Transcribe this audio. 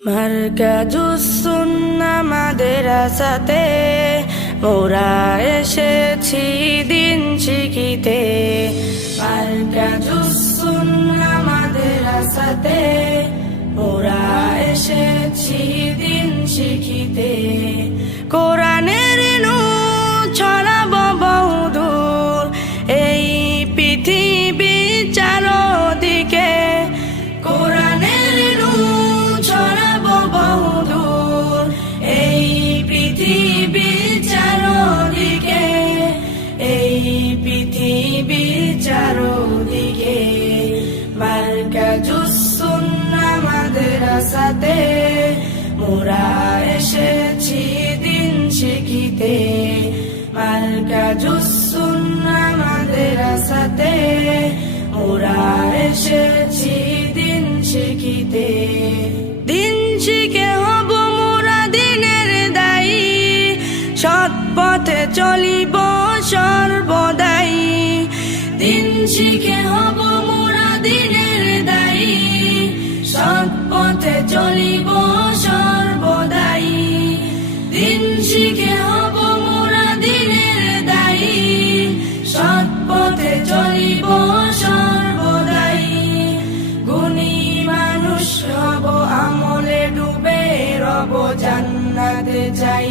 মারকাজুস সুন্নাহ মাদ্রাসাতে মোরা এসেছি দিন শিখিতে। মারকাজুস সুন্নাহ মাদ্রাসাতে মোরা এসেছি দিন শিখিতে। কোরআনের নূর ছড়াবো বহুদূর এই পৃথিবী চারদিকে। কোরআনের নূর ছড়াবো বহুদূর এই পৃথিবী চারদিকে। এই পৃথিবী চারদিকে মারকাজুস সুন্নাহ মাদ্রাসাতে মোরা এসেছি দিন শিখিতে। মারকাজুস সুন্নাহ মাদ্রাসাতে মোরা এসেছি দিন শিখিতে। দিন শিখে হব মোরা দিনের দায়ী, সৎ পথে চলিব সর্বদাই। দিন শিখে হব মোরা দিনের দায়ী, সৎ পথে চলিব সর্বদাই। দিন শিখে হব মোরা দিনের দায়ী, সৎ পথে চলিব সর্বদাই। গুণী মানুষ হব আমলে ডুবে রব, জান্নাতে যাই।